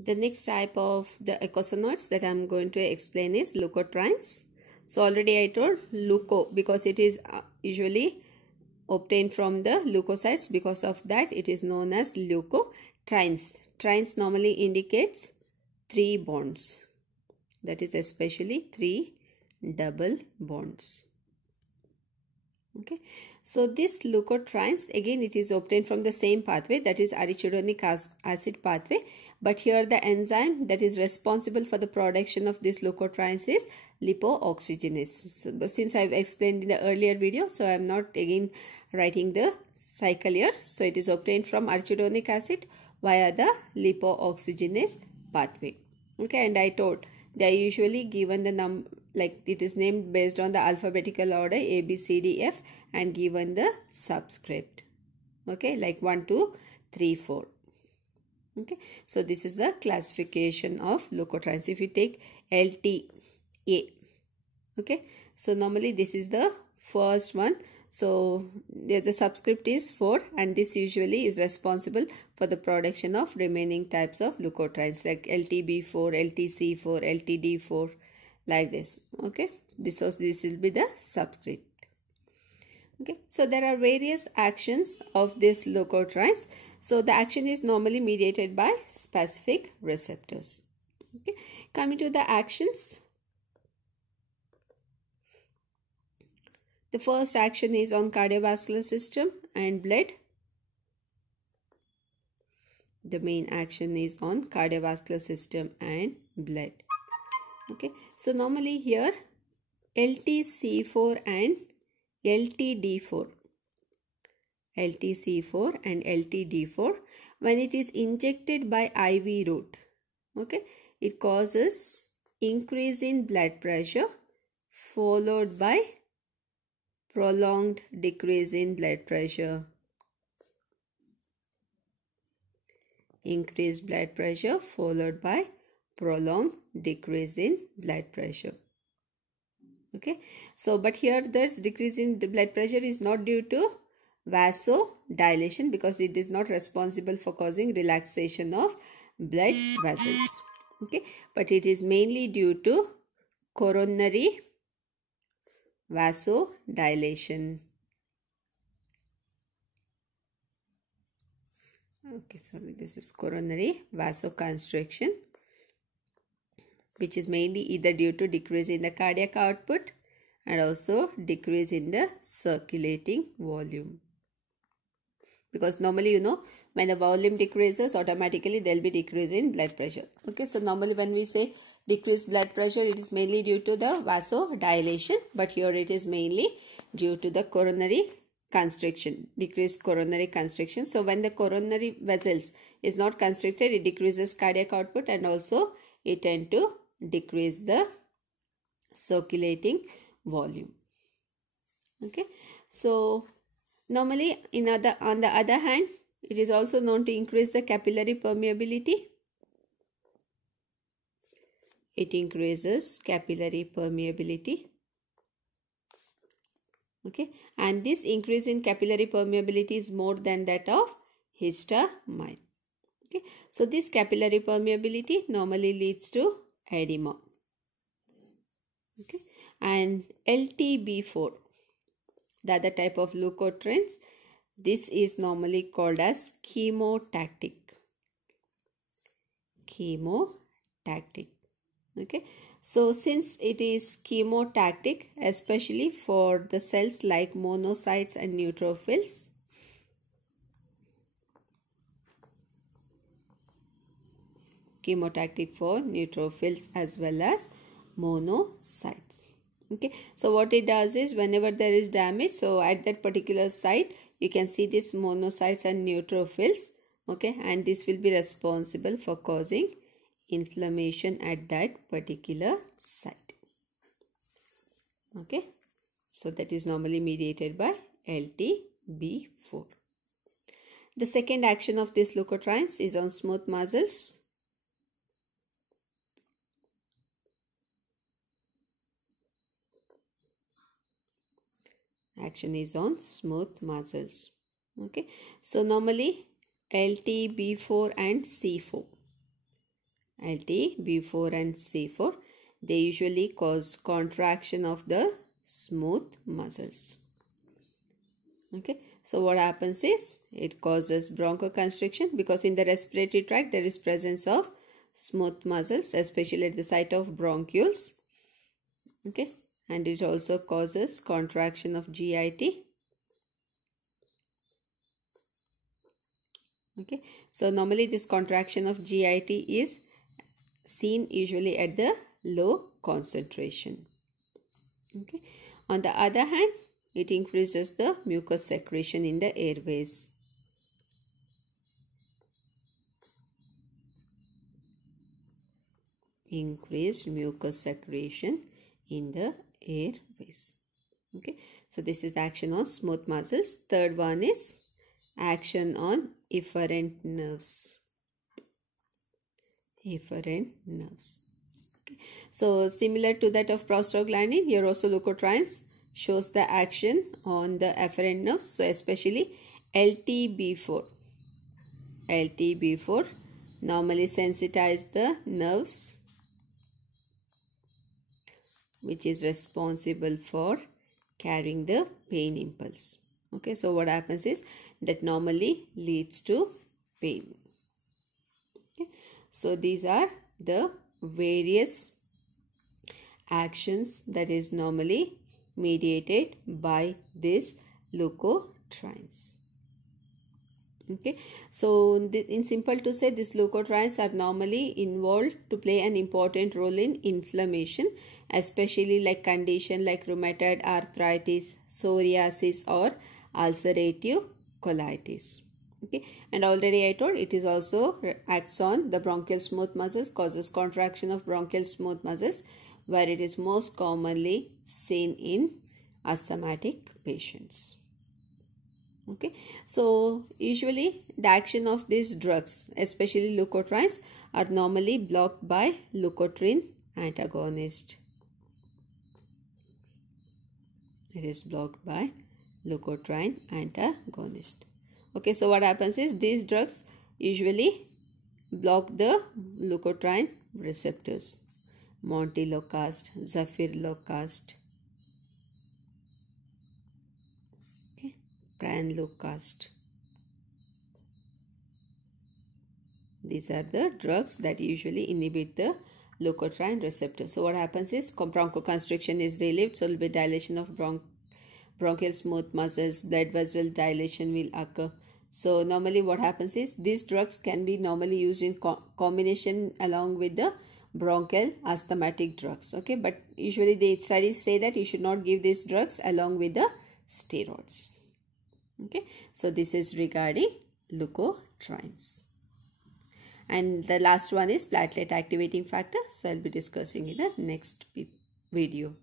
The next type of the eicosanoids that I'm going to explain is leukotrienes. So already I told leuco because it is usually obtained from the leukocytes. Because of that it is known as leukotrienes. Trienes normally indicates 3 bonds. That is especially 3 double bonds. Okay, so this leukotrienes, again it is obtained from the same pathway, that is arachidonic acid pathway, but here the enzyme that is responsible for the production of this leukotrienes is lipooxygenase. So, since I have explained in the earlier video, so I am not again writing the cycle here. So it is obtained from arachidonic acid via the lipooxygenase pathway. Okay, and I told they are usually given the number, like it is named based on the alphabetical order A, B, C, D, F, and given the subscript. Okay, like 1, 2, 3, 4. Okay, so this is the classification of leukotrienes. If you take LTA, okay, so normally this is the first one. So the subscript is 4, and this usually is responsible for the production of remaining types of leukotrienes like LTB4, LTC4, LTD4, like this. Okay, this will be the subscript. Okay, so there are various actions of these leukotrienes. So the action is normally mediated by specific receptors. Okay, coming to the actions. The first action is on cardiovascular system and blood. The main action is on cardiovascular system and blood. Okay, so normally here LTC4 and LTD4, LTC4 and LTD4, when it is injected by IV route, okay, it causes increase in blood pressure followed by prolonged decrease in blood pressure. Increased blood pressure followed by prolonged decrease in blood pressure. Okay, so but here this decrease in the blood pressure is not due to vasodilation because it is not responsible for causing relaxation of blood vessels. Okay, but it is mainly due to coronary vasodilation. Okay, sorry, this is coronary vasoconstriction, which is mainly either due to decrease in the cardiac output and also decrease in the circulating volume. Because normally, you know, when the volume decreases, automatically there will be decrease in blood pressure. Okay, so normally when we say decreased blood pressure, it is mainly due to the vasodilation, but here it is mainly due to the coronary constriction, decreased coronary constriction. So when the coronary vessels is not constricted, it decreases cardiac output and also it tend to decrease the circulating volume. Okay, so normally on the other hand, it is also known to increase the capillary permeability. It increases capillary permeability. Okay, and this increase in capillary permeability is more than that of histamine. Okay, so this capillary permeability normally leads to edema. Okay, and LTB4, the other type of leukotrienes, this is normally called as chemotactic. Chemotactic. Okay, so since it is chemotactic, especially for the cells like monocytes and neutrophils, chemotactic for neutrophils as well as monocytes. Okay, so what it does is whenever there is damage, so at that particular site you can see this monocytes and neutrophils. Okay, and this will be responsible for causing inflammation at that particular site. Okay, so that is normally mediated by LTB4. The second action of these leukotrienes is on smooth muscles. Action is on smooth muscles. Okay, so normally LTB4 and C4. LTB4 and C4, they usually cause contraction of the smooth muscles. Okay, so what happens is it causes bronchoconstriction because in the respiratory tract there is presence of smooth muscles, especially at the site of bronchioles. Okay, and it also causes contraction of GIT. Okay, so normally this contraction of GIT is seen usually at the low concentration. Okay, on the other hand, it increases the mucus secretion in the airways. Increased mucus secretion in the airways. Okay, so this is action on smooth muscles. Third one is action on efferent nerves. Efferent nerves. Okay. So similar to that of prostaglandin, here also leukotrienes shows the action on the efferent nerves. So especially LTB4. LTB4 normally sensitize the nerves which is responsible for carrying the pain impulse. Okay, so what happens is that normally leads to pain. Okay, so these are the various actions that is normally mediated by these leukotrienes. Okay, so in simple to say, these leukotrienes are normally involved to play an important role in inflammation, especially like condition like rheumatoid arthritis, psoriasis or ulcerative colitis. Okay, and already I told it is also acts on the bronchial smooth muscles, causes contraction of bronchial smooth muscles, where it is most commonly seen in asthmatic patients. Okay, so usually the action of these drugs, especially leukotrienes, are normally blocked by leukotriene antagonist. It is blocked by leukotriene antagonist. Okay, so what happens is these drugs usually block the leukotriene receptors. Montelukast, zafirlukast, okay, pranlukast. These are the drugs that usually inhibit the leukotriene receptor. So what happens is bronchoconstriction is relieved, so there will be dilation of bronchial smooth muscles, blood vessel dilation will occur. So normally what happens is these drugs can be normally used in combination along with the bronchial asthmatic drugs. Okay, but usually the studies say that you should not give these drugs along with the steroids. Okay, so this is regarding leukotrienes. And the last one is platelet activating factor. So I'll be discussing in the next video.